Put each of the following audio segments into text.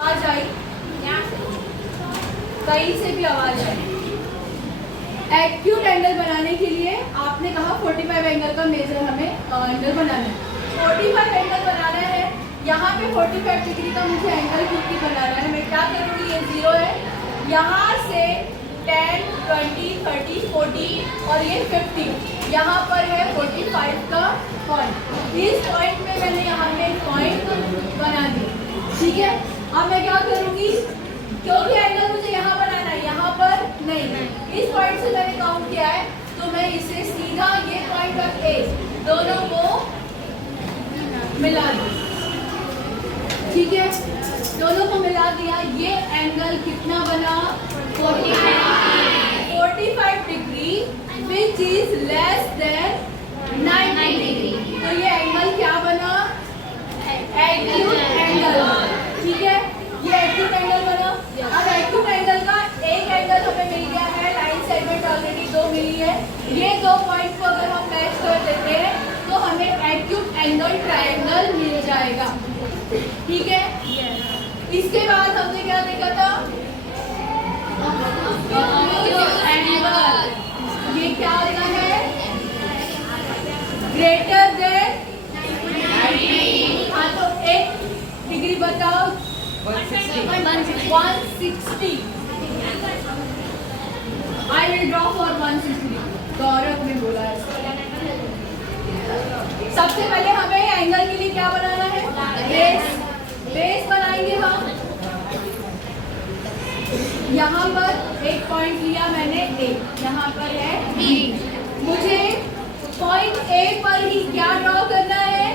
आवाज आई, कहीं से भी आवाज आई। एक्यूट एंगल बनाने के लिए आपने कहा 45 एंगल का मेजर हमें एंगल बनाना है। 45 एंगल बनाना है, यहाँ पे 45 डिग्री का मुझे एंगल क्योंकि बनाना है। मैं क्या करूँगी, ये 0 है, यहाँ से 10, 20, 30, 40 और ये 50, यहाँ पर है 45 का पॉइंट। इस पॉइंट में मैंने यहाँ पे पॉइंट बना दी, ठीक है। अब मैं क्या करूँगी, क्योंकि एंगल मुझे यहाँ बनाना है, यहाँ पर नहीं, इस पॉइंट से मैंने काउंट किया है, तो मैं इसे सीधा ये पॉइंट और ए दोनों को मिला दूँ, ठीक है। दोनों को मिला दिया, ये एंगल कितना बना, 45 degree which is less than 90 degree. तो ये एंगल क्या बना, एक्यूट एंगल, ठीक है। ये एक्यूट एंगल बना। अब एक्यूट एंगल का एक एंगल हमें मिल गया है, लाइन सेगमेंट ऑलरेडी 2 मिली है। ये 2 पॉइंट को अगर हम मैच कर देते हैं तो हमें एक्यूट एंगल ट्रायंगल मिल जाएगा, ठीक है। इसके बाद हमने क्या देखा था, एंगल ये क्या आएगा है, ग्रेटर देन 90। हाँ, तो 1 डिग्री बताओ, 160। I will draw for 160. गौरव ने बोला है। सबसे पहले हमें एंगल के लिए क्या बनाना है, बेस। बेस बनाएंगे हम। यहाँ पर एक पॉइंट लिया मैंने A, यहाँ पर है B। मुझे पॉइंट A पर ही क्या ड्रॉ करना है,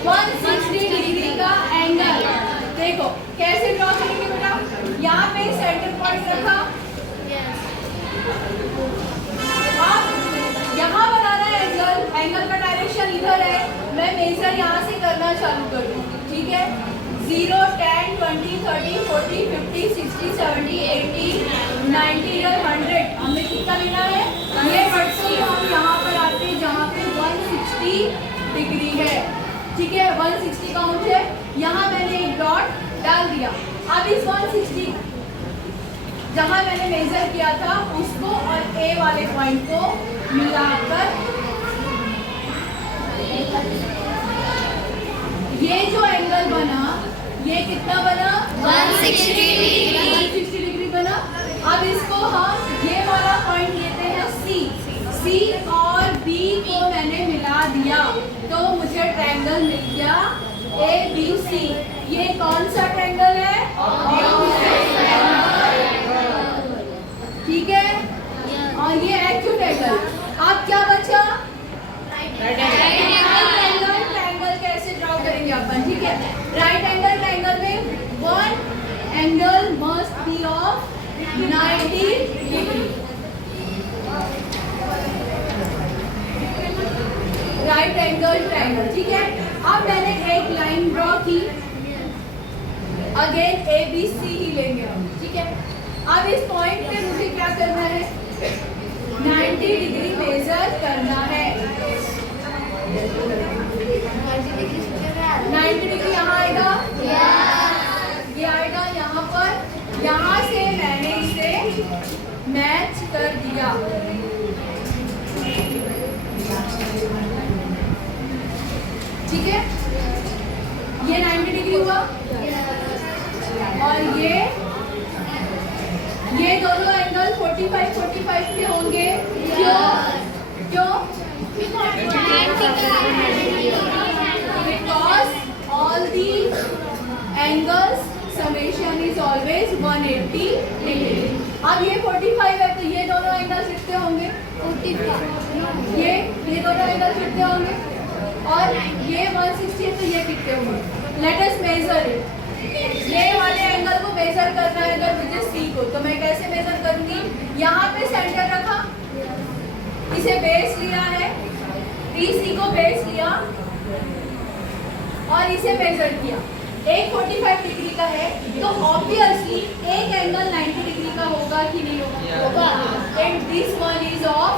160 डिग्री का एंगल। देखो कैसे ड्रॉ करेंगे बेटा, यहाँ पे सेंटर पॉइंट रखा, अब यहाँ बनाना है एंगल। एंगल का डायरेक्शन इधर है, मैं मेजर यहाँ से करना चालू कर दूँगी, ठीक है। 0, 10, 20, 30, 40, 50, 60, 70, 80, 90 या 100 हमें कितना लेना है, ये बढ़ती हम यहाँ पर आते हैं जहाँ पे 160 डिग्री है, ठीक है। 160 काउंट है, यहाँ मैंने एक डॉट डाल दिया। अब इस 160 जहाँ मैंने मेजर किया था उसको और ए वाले पॉइंट को मिलाकर ये जो एंगल बना, ये कितना बना, 160 डिग्री बना। अब इसको हम ये वाला पॉइंट लेते हैं सी और बी को मैंने मिला दिया, तो मुझे ट्रायंगल मिल गया ABC। ये कौन सा ट्रायंगल है, ठीक है। और ये एक्यूट एंगल। अब क्या बचा, राइट एंगल ट्रायंगल कैसे ड्रॉ करेंगे अपन, ठीक है। राइट एंगल ट्रायंगल में one angle must be of 90 degree. Right angle triangle, ठीक है। अब मैंने एक लाइन ड्रॉ की, अगेन ABC ही लेंगे हम, ठीक है। अब इस पॉइंट पे मुझे क्या करना है, 90 डिग्री मेजर करना है। 90 डिग्री यहाँ आएगा, ये आएगा यहाँ पर। यहाँ से मैंने इसे मैच कर दिया, ठीक है। ये 90 डिग्री हुआ और ये दोनों एंगल 45 के होंगे। क्यों? Because all the angles summation is always 180 degree. अब ये 45 है तो ये दोनों एंगल कितने होंगे, 45। ये दोनों एंगल कितने होंगे, और ये 160 है तो ये कितने होंगे। Let us measure it. ये वाले एंगल को मेजर करना है अगर मुझे सी को, तो मैं कैसे मेजर करूंगी, यहाँ पे सेंटर रखा, इसे बेस लिया है, BC को बेस लिया और इसे मेजर किया। एक 45 डिग्री का है तो ऑब्वियसली एक एंगल 90 डिग्री का होगा कि नहीं होगा, and this one is of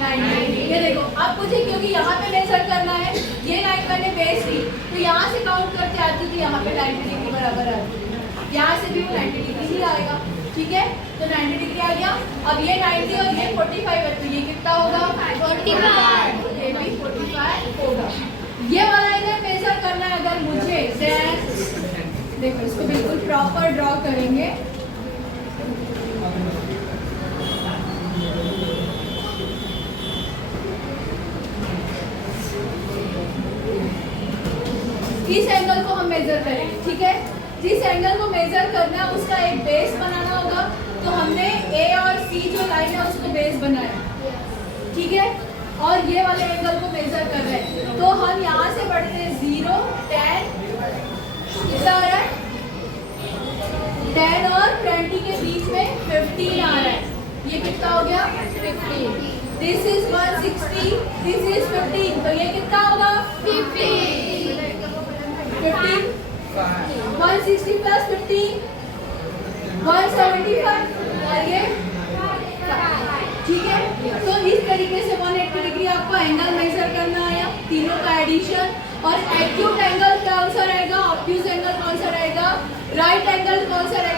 90 degree. ये देखो, अब मुझे क्योंकि यहाँ पे मेजर करना है, ये लाइन मैंने बेस ली तो यहाँ से काउंट करते आती थी, यहाँ पे 90 डिग्री बराबर आती है। यहाँ से भी वो 90 डिग्री ही आएगा। ठीक है, तो 90 डिग्री आ गया। अब ये 90 और ये 45 है, तो ये कितना होगा? 45। ये भी 45 होगा। ये वाला एंगल मेजर करना है अगर मुझे, देखो इसको बिल्कुल प्रॉपर ड्रॉ करेंगे। इस एंगल को हम मेजर करेंगे। ठीक है, जिस एंगल को मेजर करना है उसका एक बेस बनाना होगा। तो हमने ए और सी जो लाइन है उसको बेस बनाया। ठीक है, और ये वाले एंगल को मेजर कर रहे हैं, तो हम यहाँ से बढ़ते हैं 0, 10, कितना आ रहा है? 10 और 20 के बीच में 15 आ रहा है। ये कितना हो गया? 15। दिस इज 160, दिस इज 15, तो ये कितना होगा? 15। 160 प्लस 15 175 और ये 5। ठीक है, तो इस तरीके से 180 डिग्री आपको एंगल मेजर करना आया, तीनों का एडिशन। और एक्यूट एंगल कौन सा रहेगा, ऑब्ट्यूज एंगल कौन सा रहेगा, राइट एंगल कौन सा रहेगा।